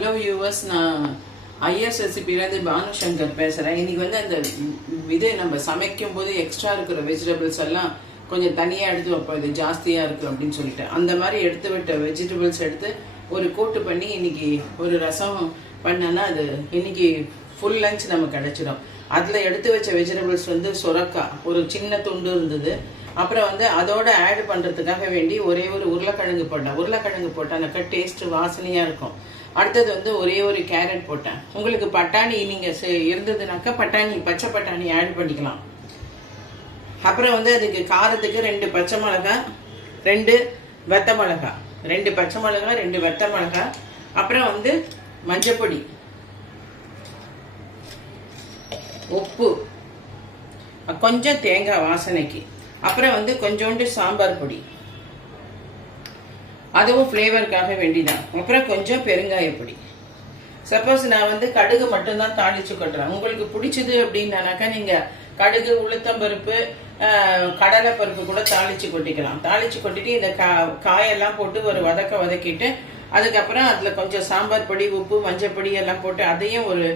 Hello viewers, நான் IS ரெசிபிலேருந்து Banu Shankar பேசுகிறேன். இன்றைக்கி வந்து அந்த இது நம்ம சமைக்கும் போது எக்ஸ்ட்ரா இருக்கிற வெஜிடபிள்ஸ் எல்லாம் கொஞ்சம் தனியாக எடுத்து வைப்போம், இது ஜாஸ்தியாக இருக்குது அப்படின்னு சொல்லிட்டு அந்த மாதிரி எடுத்து விட்ட வெஜிடபிள்ஸ் எடுத்து ஒரு கூட்டு பண்ணி இன்றைக்கி ஒரு ரசம் பண்ணேன்னா அது இன்றைக்கி ஃபுல் லஞ்ச் நமக்கு கிடச்சிடும். அதில் எடுத்து வச்ச வெஜிடபிள்ஸ் வந்து சுரக்காய் ஒரு சின்ன துண்டு இருந்தது. அப்புறம் வந்து அதோட ஆட் பண்ணுறதுக்காக வேண்டி ஒரே ஒரு உருளைக்கிழங்கு போட்டேன். உருளைக்கிழங்கு போட்டானாக்கா டேஸ்ட்டு வாசனையாக இருக்கும். அடுத்தது வந்து ஒரே ஒரு கேரட் போட்டேன். உங்களுக்கு பட்டாணி நீங்கள் இருந்ததுனாக்கா பட்டாணி, பச்சை பட்டாணி ஆட் பண்ணிக்கலாம். அப்புறம் வந்து அதுக்கு காரத்துக்கு 2 பச்சை மிளகாய், 2 வெத்த மிளகாய், 2 பச்சை மிளகாய், 2 வெத்த மிளகாய், அப்புறம் வந்து மஞ்சப்பொடி, உப்பு, கொஞ்சம் தேங்காய் வாசனைக்கு, அப்புறம் வந்து கொஞ்சோண்டு சாம்பார் பொடி, அதுவும் ஃப்ளேவருக்காக வேண்டிதான். அப்புறம் கொஞ்சம் பெருங்காய பொடி. சப்போஸ் நான் வந்து கடுகு மட்டும்தான் தாளிச்சு கொட்டுறேன். உங்களுக்கு பிடிச்சது அப்படின்னாக்கா நீங்கள் கடுகு, உளுத்தம்பருப்பு, கடலை பருப்பு கூட தாளிச்சு கொட்டிக்கலாம். தாளிச்சு கொட்டிட்டு இந்த காயெல்லாம் போட்டு ஒரு வதக்கிட்டு அதுக்கப்புறம் அதில் கொஞ்சம் சாம்பார் பொடி, உப்பு, மஞ்சள் பொடி எல்லாம் போட்டு அதையும் ஒரு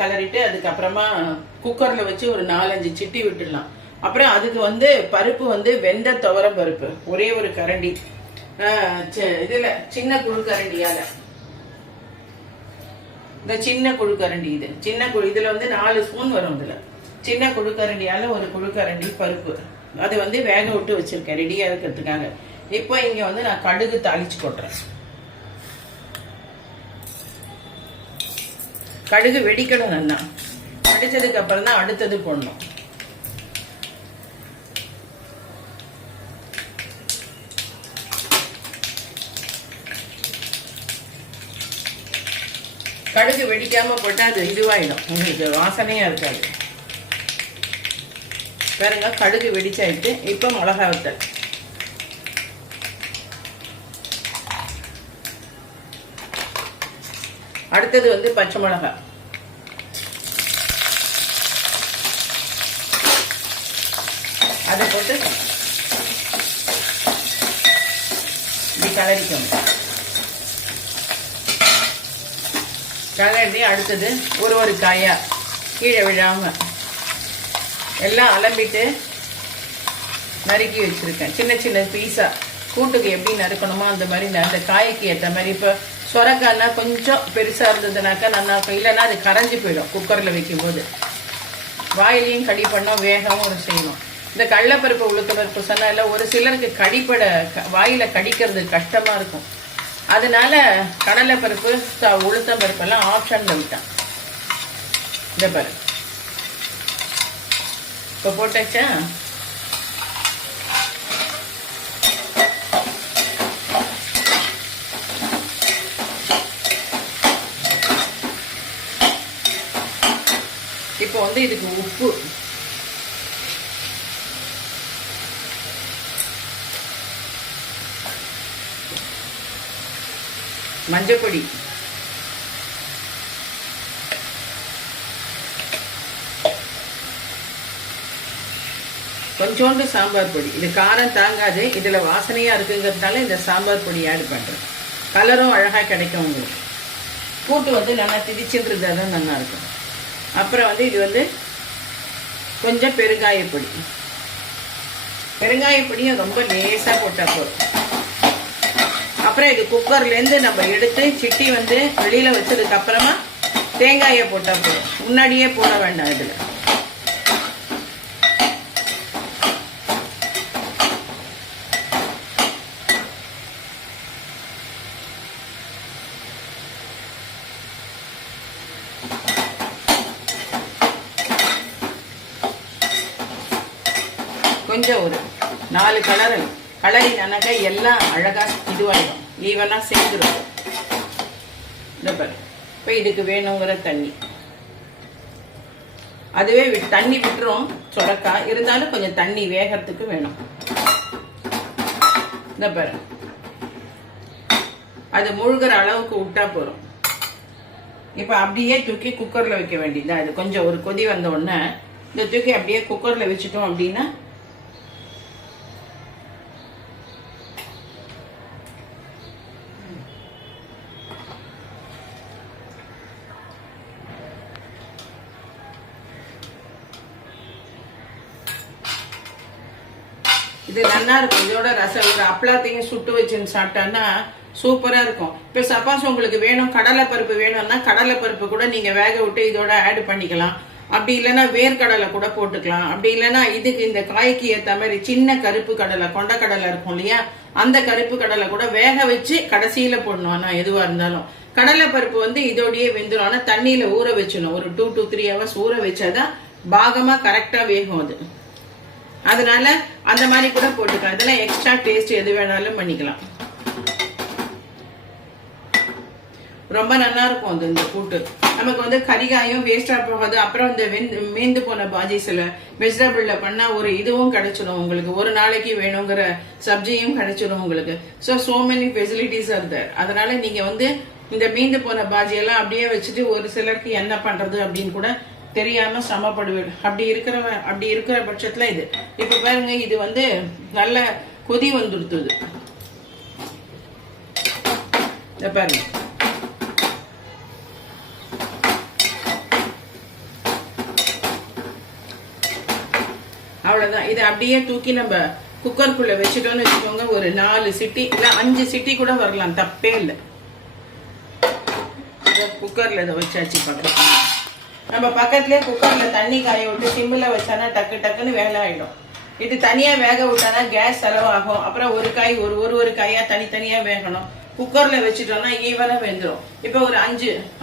கலரிட்டு அதுக்கப்புறமா குக்கரில் வச்சு ஒரு 4-5 சிட்டி விட்டுடலாம். அப்புறம் அதுக்கு வந்து பருப்பு வந்து வெந்த துவரம் பருப்பு ஒரே ஒரு கரண்டி, இதுல சின்ன குழுக்கரண்டியால, இந்த சின்ன குழுக்கரண்டி, இது சின்ன குழு, இதுல வந்து 4 ஸ்பூன் வரும். இதுல சின்ன குழுக்கரண்டியால ஒரு குழுக்கரண்டி பருப்பு அது வந்து வேக விட்டு வச்சிருக்கேன் ரெடியா இருக்கிறதுக்காக. இப்போ இங்க வந்து நான் கடுகு தாளிச்சு கொட்டுறேன். கடுகு வெடிக்கணும், நல்லா வெடிச்சதுக்கு அப்புறம் தான் அடுத்தது போடணும். கடுகு வெடிக்காம போட்டா அது இதுவாயிடும், உங்களுக்கு வாசனையா இருக்காது. பாருங்க, கடுகு வெடிச்சாயிட்டு. இப்ப மிளகா வத்தல், அடுத்தது வந்து பச்சை மிளகா, அதை போட்டு இப்படி கலரிக்கணும். கலரி அடுத்தது ஒரு காயா கீழே விழாம எல்லாம் அலம்பிட்டு நறுக்கி வச்சிருக்கேன். சின்ன சின்ன பீஸா கூட்டுக்கு எப்படி நறுக்கணுமோ அந்த மாதிரி அந்த காய்க்கு ஏற்ற மாதிரி. இப்போ சொரக்காய்னா கொஞ்சம் பெருசா இருந்ததுனாக்கா நல்லா, இல்லைன்னா அது கரைஞ்சி போயிடும். குக்கர்ல வைக்கும் போது வாயிலையும் கடி பண்ணோம், வேகவும் செய்யணும். இந்த கடலைப்பருப்பு, உளுத்தப்பருப்பு சொன்னால ஒரு சிலருக்கு கடிப்பட வாயில கடிக்கிறது கஷ்டமா இருக்கும். அதனால கடலைப்பருப்பு, உளுத்தம்பருப்பு எல்லாம் ஆப்ஷன்ல விட்டான். இந்த பாரு, இப்ப போட்டாச்சா. இப்போ வந்து இதுக்கு உப்பு, மஞ்சப்பொடி, கொஞ்சோண்டு சாம்பார் பொடி. இது காரம் தாங்காது, இதுல வாசனையா இருக்குங்கிறதுனால இந்த சாம்பார் பொடி ஆட் பண்றேன். கலரும் அழகா கிடைக்கும் உங்களுக்கு. கூட்டு வந்து நல்லா திதிச்சுன்றதா தான் நல்லா இருக்கும். அப்புறம் வந்து இது வந்து கொஞ்சம் பெருங்காய பொடி. பெருங்காய பொடியும் ரொம்ப லேசா போட்டா போதும். அப்புறம் இது குக்கர்லேருந்து நம்ம எடுத்து சிட்டி வந்து வெளியில வச்சதுக்கு அப்புறமா தேங்காயை போட்டா போதும், முன்னாடியே போட வேண்டாம். இதுல கொஞ்சம் ஒரு 4 கலரினாக்கா எல்லாம் அழகா இதுவாயிடும், ஈவனா சேர்ந்துடும். இந்த பாரு, இப்போ இதுக்கு வேணுங்கிற தண்ணி, அதுவே தண்ணி விட்டுரும். சொரக்காய் இருந்தாலும் கொஞ்சம் தண்ணி வேகறதுக்கு வேணும். இந்த பாரு, அது முழுகிற அளவுக்கு விட்டா போறோம். இப்ப அப்படியே தூக்கி குக்கர்ல வைக்க வேண்டியது. அது கொஞ்சம் ஒரு கொதி வந்த உடனே இந்த தூக்கி அப்படியே குக்கர்ல வச்சுட்டோம் அப்படின்னா இது நல்லா இருக்கும். இதோட ரசம் ஒரு அப்பளத்தையும் சுட்டு வச்சுன்னு சாப்பிட்டான்னா சூப்பரா இருக்கும். இப்ப சப்பாஸ் உங்களுக்கு வேணும் கடலை பருப்பு வேணும்னா கடலை பருப்பு கூட நீங்க வேக விட்டு இதோட ஆட் பண்ணிக்கலாம். அப்படி இல்லைன்னா வேர்க்கடலை கூட போட்டுக்கலாம். அப்படி இல்லைன்னா இதுக்கு இந்த காய்க்கு ஏற்ற மாதிரி சின்ன கருப்பு கடலை கொண்ட கடலை இருக்கும் இல்லையா, அந்த கருப்பு கடலை கூட வேக வச்சு கடைசியில போடணும். ஆனா எதுவா இருந்தாலும் கடலை பருப்பு வந்து இதோடயே வெந்துடும். ஆனா தண்ணியில ஊற வச்சிடணும். ஒரு 2 to 3 hours ஊற வச்சாதான் பாகமா கரெக்டா வேகும் அது. அதனால அந்த மாதிரி கூட போட்டுக்கலாம். இதெல்லாம் எக்ஸ்ட்ரா டேஸ்ட் எது வேணாலும் பண்ணிக்கலாம். ரொம்ப நல்லா இருக்கும் அது. இந்த கூட்டு நமக்கு வந்து கரிகாயும் வேஸ்டா போகாது. அப்புறம் இந்த மேந்து போன பாஜி சில வெஜிடபிள்ல பண்ணா ஒரு இதுவும் கிடைச்சிடும் உங்களுக்கு. ஒரு நாளைக்கு வேணுங்கிற சப்ஜியும் கிடைச்சிடும் உங்களுக்கு. So many facilities are there. அதனால நீங்க வந்து இந்த மீந்து போன பாஜி எல்லாம் அப்படியே வச்சுட்டு ஒரு சிலருக்கு என்ன பண்றது அப்படின்னு கூட தெரியாம சிரமப்படுவேன். அப்படி இருக்கிற பட்சத்துல இது இப்ப பாருங்க, இது வந்து நல்ல கொதி வந்துடுது. பாருங்க, அவ்வளவுதான். இதை அப்படியே தூக்கி நம்ம குக்கருக்குள்ள வச்சுட்டோம்னு வச்சுக்கோங்க. ஒரு 4 சிட்டி இல்ல 5 சிட்டி கூட வரலாம், தப்பே இல்லை. குக்கர்ல இதை வச்சாச்சு. பக்கத்துல நம்ம பக்கத்துலயே குக்கர்ல தண்ணி காய விட்டு சிம்மில் வச்சானா டக்கு டக்குன்னு வேலை ஆயிடும். இது தனியா வேக விட்டானா கேஸ் செலவாகும். அப்புறம் ஒரு காய் ஒரு காயா தனித்தனியா வேகணும். குக்கர்ல வச்சுட்டோம்னா ஈவனா வெந்துடும். இப்ப ஒரு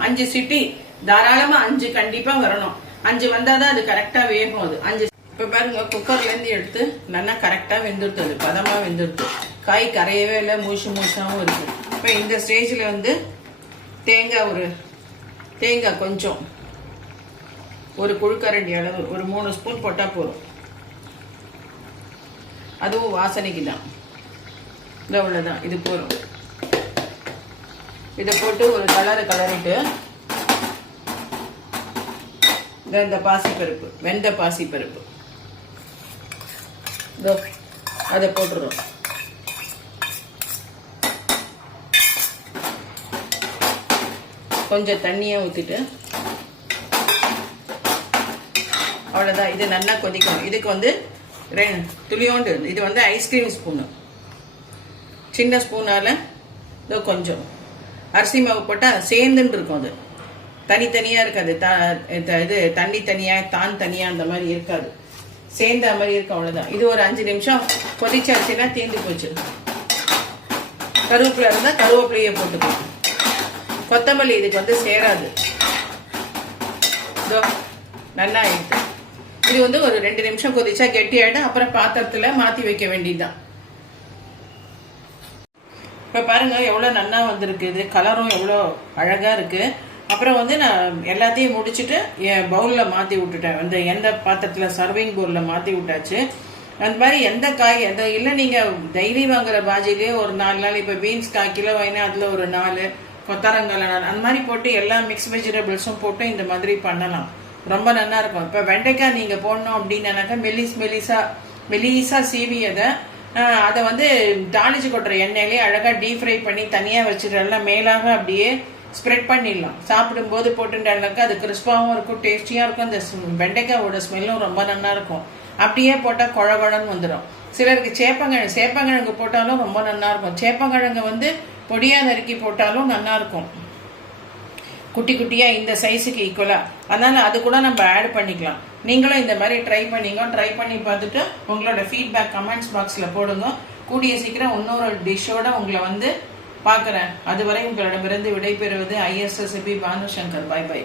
5 சிட்டி தாராளமா 5 கண்டிப்பா வரணும். 5 வந்தாதான் அது கரெக்டா வேகும். அது 5. இப்ப பாருங்க, குக்கர்ல இருந்து எடுத்து நல்லா கரெக்டா வெந்துடுது, பதமா வெந்துடுது. காய் கரையவே இல்லை, மூசாவும் இருக்கு. இப்ப இந்த ஸ்டேஜ்ல வந்து தேங்காய் கொஞ்சம் ஒரு குழுக்கரண்டி அளவு ஒரு 3 ஸ்பூன் போட்டா போதும். அதுவும் வாசனைக்கு தான். இது அவ்வளவுதான், இது போதும். இதை போட்டு ஒரு கலரிட்டு இந்த பாசிப்பருப்பு, வெந்த பாசிப்பருப்பு அதை போட்டுறோம். கொஞ்சம் தண்ணியை ஊற்றிட்டு அவ்வளோதான். இது நல்லா கொதிக்கணும். இதுக்கு வந்து துளியோண்டு, இது வந்து ஐஸ்கிரீம் ஸ்பூனு, சின்ன ஸ்பூனால இதோ கொஞ்சம் அரிசி மாவு போட்டால் சேர்ந்துன்னு இருக்கும். அது தனித்தனியாக இருக்காது. இது தண்ணி தனியாக தான் தனியாக அந்த மாதிரி இருக்காது, சேர்ந்த மாதிரி இருக்கும். அவ்வளோதான். இது ஒரு 5 நிமிஷம் கொதிச்சாச்சுன்னா தீர்ந்து போச்சு. கருவேப்பிலை இருந்தால் கருவேப்பிலையை போட்டுக்கலாம். கொத்தமல்லி இதுக்கு வந்து சேராது. இதோ நல்லா ஆயிடுது. இது வந்து ஒரு 2 நிமிஷம் கொதிச்சா கெட்டி ஆயிடும். அப்புறம் பாத்திரத்துல மாத்தி வைக்க வேண்டியதுதான். இப்ப பாருங்க எவ்வளவு நல்லா வந்திருக்கு. இது கலரும் எவ்வளோ அழகா இருக்கு. அப்புறம் வந்து நான் எல்லாத்தையும் முடிச்சுட்டு என் பவுல்ல மாத்தி விட்டுட்டேன். அந்த எந்த பாத்திரத்துல சர்விங் பவுல்ல மாத்தி விட்டாச்சு. அந்த மாதிரி எந்த காய் எந்த இல்லை, நீங்க டெய்லி வாங்குற பாஜிலேயே ஒரு 4 நாள், இப்ப பீன்ஸ் 1/4 கிலோ வாங்கினா அதுல ஒரு 4, கொத்தரங்காய் அந்த மாதிரி போட்டு எல்லா மிக்ஸ் வெஜிடபிள்ஸும் போட்டு இந்த மாதிரி பண்ணலாம். ரொம்ப நல்லா இருக்கும். இப்போ வெண்டைக்காய் நீங்க போடணும் அப்படின்னாக்கா மெலிசா சீவி அதை வந்து தாளிச்சு கொட்டுற எண்ணெயிலே அழகா டீப் ஃப்ரை பண்ணி தனியா வச்சுட்டு மேலாக அப்படியே ஸ்ப்ரெட் பண்ணிடலாம். சாப்பிடும்போது போட்டுட்டாக்கா அது கிறிஸ்பாவும் இருக்கும், டேஸ்டியா இருக்கும். அந்த வெண்டைக்காயோட ஸ்மெல்லும் ரொம்ப நல்லா இருக்கும். அப்படியே போட்டா குழகுழன்னு வந்துடும். சிலருக்கு சேப்பங்கிழங்கு போட்டாலும் ரொம்ப நல்லா இருக்கும். சேப்பங்கிழங்கு வந்து பொடியா நறுக்கி போட்டாலும் நல்லா இருக்கும், குட்டி குட்டியா இந்த சைஸுக்கு ஈக்குவலா. அதனால அது கூட நம்ம ஆட் பண்ணிக்கலாம். நீங்களும் இந்த மாதிரி ட்ரை பண்ணி பார்த்துட்டு உங்களோட ஃபீட்பேக் கமெண்ட்ஸ் பாக்ஸ்ல போடுங்க. கூடிய சீக்கிரம் இன்னொரு டிஷ்ஷோட உங்களை வந்து பார்க்குறேன். அதுவரை உங்களிடமிருந்து விடைபெறுவது IS recipe Bhanushankar. Bye by.